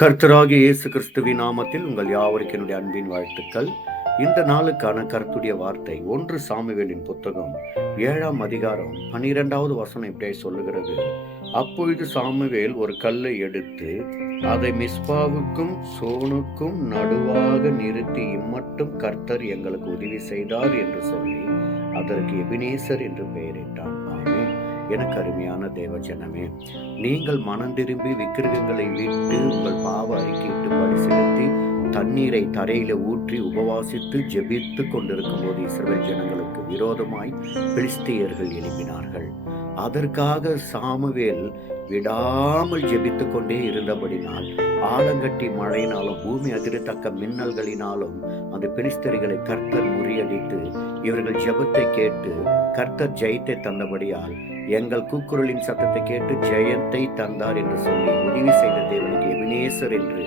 கர்த்தராகிய இயேசு கிறிஸ்துவின் நாமத்தில் உங்கள் யாவருக்கும் என்னுடைய அன்பின் வாழ்த்துக்கள். இந்த நாளுக்கான கர்த்தருடைய வார்த்தை 1 சாமுவேலின் புத்தகம் 7ஆம் அதிகாரம் 12வது வசனம் இப்படியே சொல்லுகிறது. அப்பொழுது சாமுவேல் ஒரு கல்லை எடுத்து அதை மிஸ்பாவுக்கும் சோனுக்கும் நடுவாக நிறுத்தி, இம்மட்டும் கர்த்தர் எங்களுக்கு உதவி செய்தார் என்று சொல்லி அதற்கு எபினேசர் என்று பெயரிட்டான். ஆமென். எனக்கு அருமையான தேவ ஜனமே, நீங்கள் மனம் திரும்பி விக்கிரகங்களை விட்டு உங்கள் பாவ அறிக்கையிட்டு பரிசீலித்து தண்ணீரை தரையில ஊற்றி உபவாசித்து ஜெபித்து கொண்டிருக்கும் போது இஸ்ரவேல் ஜனங்களுக்கு விரோதமாய் பெலிஸ்தியர்கள் எழுப்பினார்கள். அதற்காக சாமுவேல் விடாமல் ஜெபித்து கொண்டே இருந்தபடினால் ஆலங்கட்டி மழையினாலும் பூமி அதிரத்தக்க மின்னல்களினாலும் அந்த பெலிஸ்தரிகளை கர்த்தர் முறியடித்து இவர்கள் ஜெபத்தை கேட்டு கர்த்தர் ஜெயத்தை தந்தபடியால் எங்கள் கூக்குரலின் சத்தத்தை கேட்டு ஜெயத்தை தந்தார் என்று சொல்லி உதவி செய்த தேவனுக்கு எபினேசர் என்று